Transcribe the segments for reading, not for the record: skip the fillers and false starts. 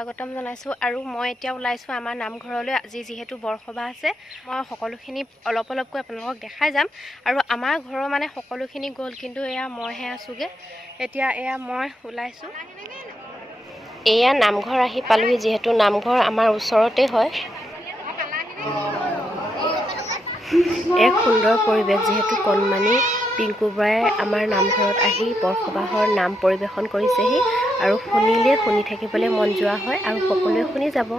স্বাগতম জনাইছোঁ আৰু মই এতিয়া ওলাইছোঁ আমাৰ নামঘৰলৈ। আজি যিহেতু বৰসভা আছে, মই সকলোখিনি অলপ অলপকৈ আপোনালোকক দেখাই যাম। আৰু আমাৰ ঘৰৰ মানে সকলোখিনি গ'ল, কিন্তু এয়া মইহে আছোঁগৈ। এতিয়া এয়া মই ওলাইছোঁ। এয়া নামঘৰ আহি পালোহি, যিহেতু নামঘৰ আমাৰ ওচৰতে হয়। এক সুন্দৰ পৰিৱেশ, যিহেতু কণমানি পিংকু বৰাই আমাৰ নামঘৰত আহি বৰসবাহৰ নাম পৰিৱেশন কৰিছেহি আৰু শুনিলে শুনি থাকিবলৈ মন যোৱা হয় আৰু সকলোৱে শুনি যাব।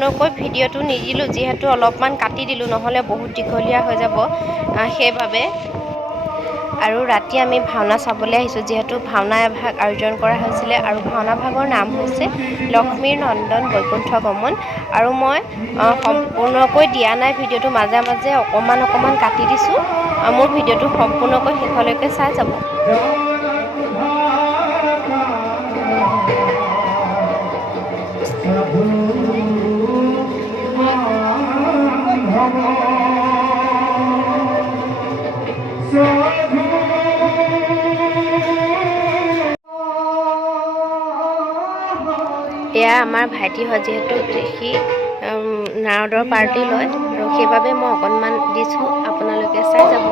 সম্পূৰ্ণকৈ ভিডিঅ'টো নিদিলোঁ, যিহেতু অলপমান কাটি দিলোঁ, নহ'লে বহুত দীঘলীয়া হৈ যাব, সেইবাবে। আৰু ৰাতি আমি ভাওনা চাবলৈ আহিছোঁ, যিহেতু ভাওনা এভাগ আয়োজন কৰা হৈছিলে আৰু ভাওনা ভাগৰ নাম হৈছে লক্ষ্মীৰ নন্দন বৈকুণ্ঠ গমন। আৰু মই সম্পূৰ্ণকৈ দিয়া নাই ভিডিঅ'টো, মাজে মাজে অকণমান কাটি দিছোঁ। মোৰ ভিডিঅ'টো সম্পূৰ্ণকৈ শেষলৈকে চাই যাব। এয়া আমাৰ ভাইটিহঁত, যিহেতু সি নাৰদৰ পাৰ্টি লয় আৰু সেইবাবে মই অকণমান দিছোঁ, আপোনালোকে চাই যাব।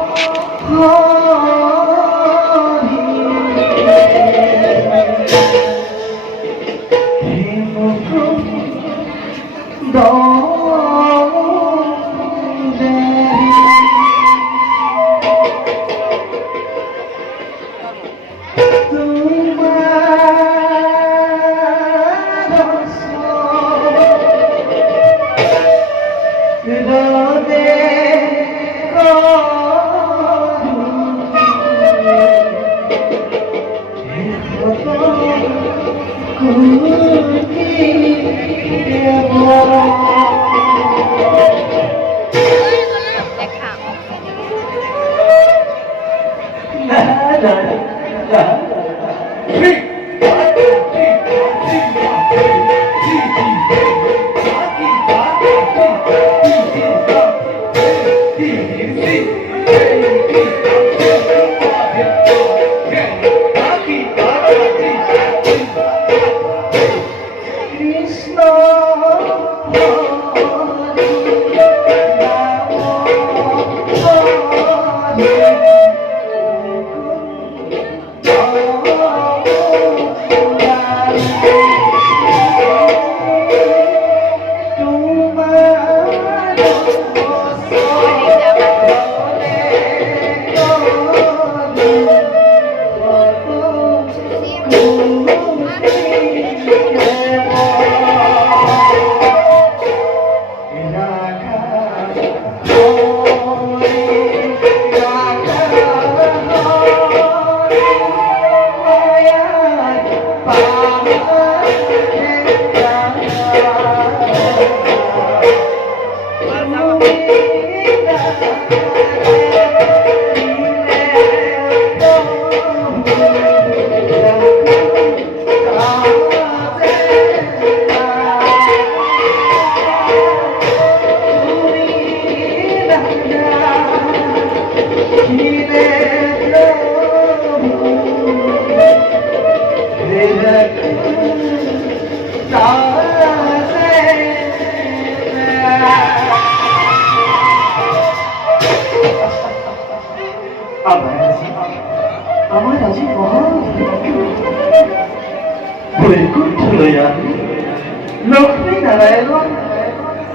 লক্ষ্মী নারায়ণ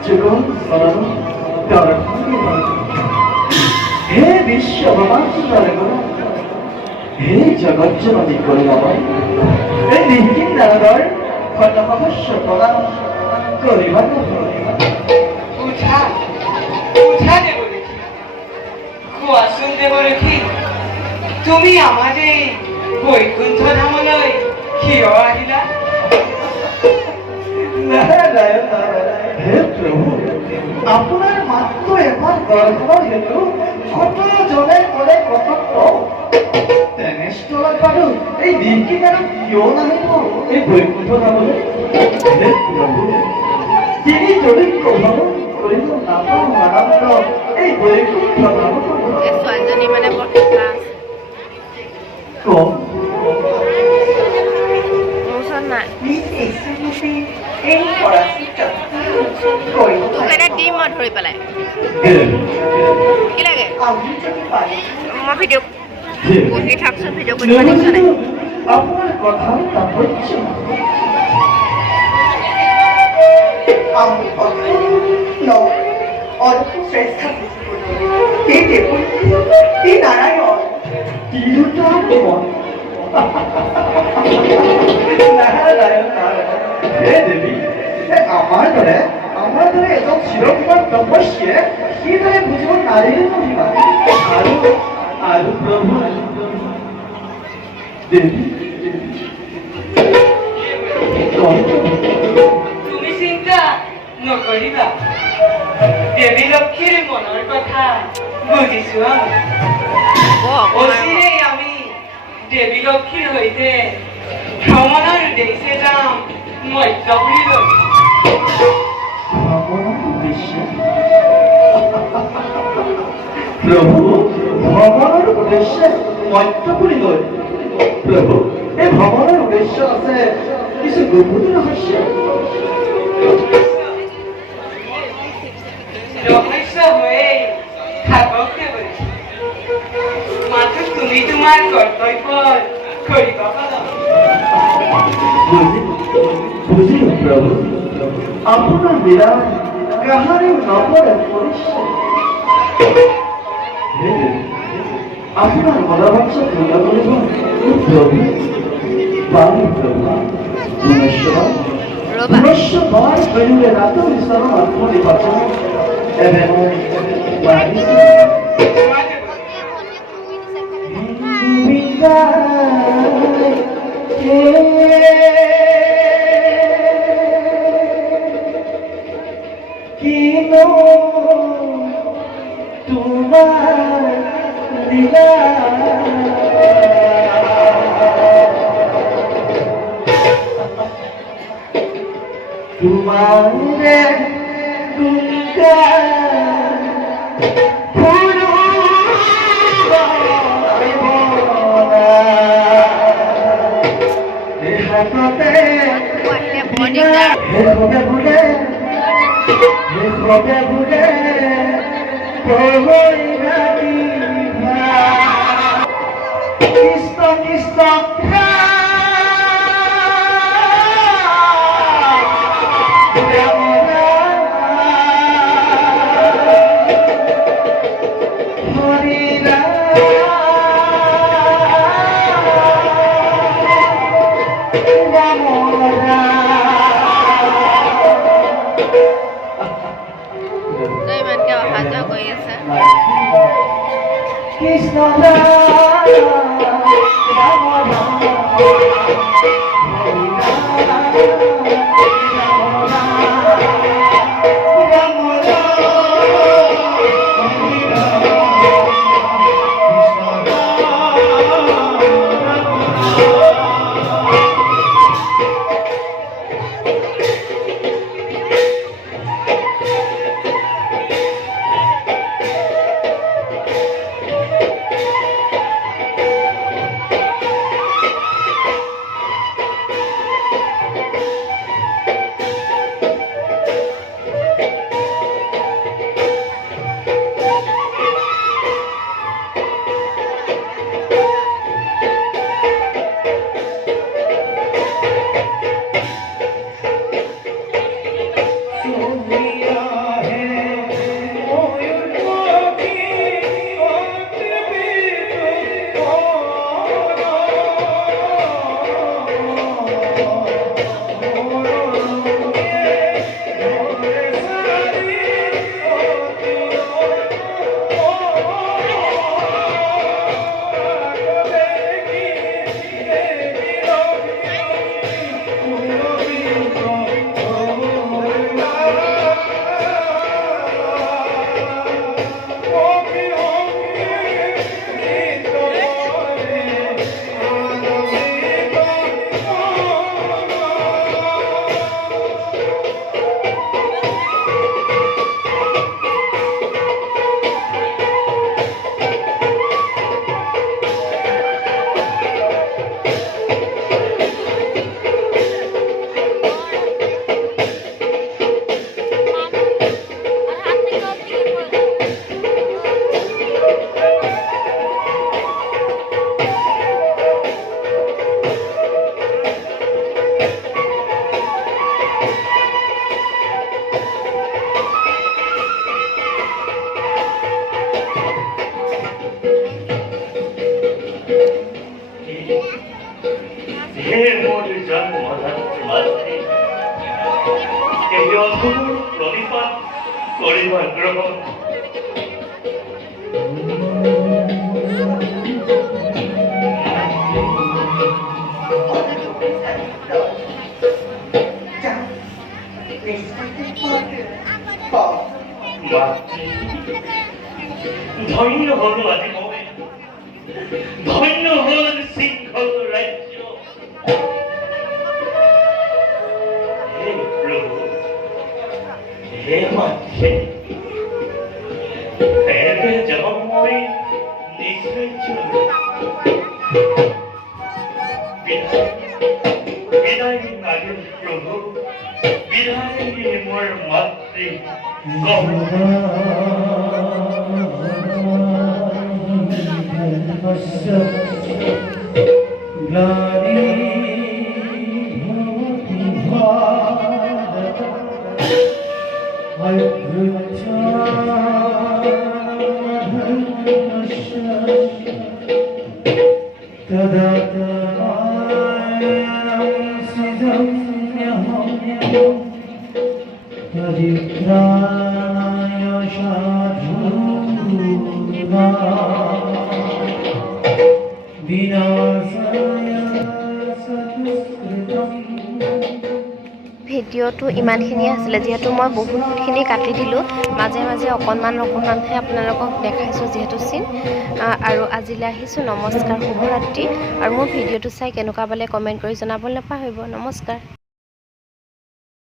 জগৎ হে বিশ্ব হে জগৎ জননী করুণাময় এই নিখিল নারদর খণ্ডমহস্য প্রদান করিবা উঠা উঠা দেবরেখী, কোৱাচোন দেবৰেখী, তুমি আমাৰ এই বৈকুণ্ঠ ধামলৈ কিয় আহিলা? নাৰায়ণ হে প্ৰভু, আপনাৰ মাত্ৰ এবাৰ দৰ্শন হেতু কত জনে কৰে কতত্ব তেনেস্থলত বাৰু এই দিনকি আৰু কিয় নাহিব এই বৈকুণ্ঠ ধামলৈ? হে প্ৰভু, তিনি যদি কভন কৰিব নাপাওঁ আনন্দ এই বৈকুণ্ঠ ধামলৈ ছোৱালীজনী মানে বৰ কম নাই। এই পৰাচিত তোক এটা দিম মই ধৰি পেলাই। কি লাগে? মই ভিডিঅ' কৰি থাকচোন, ভিডিঅ' কৰি দেখিছ নাই? আপনার কথা তাৎপর্য আমি অল্প শ্রেষ্ঠ হে দেবী, হে নারায়ণ, তিলুটা কেমন নারায়ণ নারায়ণ হে দেবী, আমার দরে আমাৰ দৰে এজন চিৰকুমাৰ তপস্যে কিদৰে বুজিব নাৰীৰ মহিমা আৰু প্ৰভু দেৱী তুমি চিন্তা নকৰিবা দেৱী লক্ষ্মীৰ মনৰ কথা বুজিছো অচিৰেই আমি দেৱী লক্ষ্মীৰ সৈতে ভ্ৰমণৰ উদ্দেশ্যে যাম মধ্যপুৰীলৈ প্ৰভু ভ্ৰমণৰ উদ্দেশ্যে মধ্যপুৰীলৈ প্ৰভু এই ভ্ৰমণৰ উদ্দেশ্য আছে কিছু গভীৰ ৰহস্য ৰহস্য হৈয়ে থাকক দেৱৰী মাথো তুমি তোমাৰ কৰ্তব্য কৰিব পাৰা বুজিলো প্ৰভু আপোনাৰ বিৰা কাহাৰিও নপৰে পৰিচয় আপোনাৰ মনোবাঞ্ছা পূৰ্ণ কৰিব প্ৰভু পাৰি প্ৰভু পুনশ্চবাৰ বেলুৰে ৰাত ঈশ্বৰৰ আত্মনিৰ্বাচন ଏବେ ମୁଁ ମାଗିଛି কিনো তোমাৰ দিলা তোমাৰে দুৰ্গা কৃষ্ণ কৃষ্ণ ইমানকে অহা যোৱা কৰি আছে কৃষ্ণ কৰিবা গ্ৰহণ মাতৃ ধন্য হল আজি মই ধন্য হল শৃংখল ৰাজ্য হে প্ৰভু হে মাতৃ এতে জনম মই নিশ্চৰ্য বিদায় লাগিল প্ৰভু বিদায় দিয়ে মোৰ মাতৃ ভিডিঅ'টো ইমানখিনিয়ে আছিলে যিহেতু মই বহুতখিনি কাটি দিলোঁ মাজে মাজে অকণমানহে আপোনালোকক দেখাইছোঁ যিহেতু চিন আৰু আজিলৈ আহিছোঁ নমস্কাৰ শুভৰাত্ৰি আৰু মোৰ ভিডিঅ'টো চাই কেনেকুৱা পালে কমেণ্ট কৰি জনাবলৈ নাপাহৰিব নমস্কাৰ।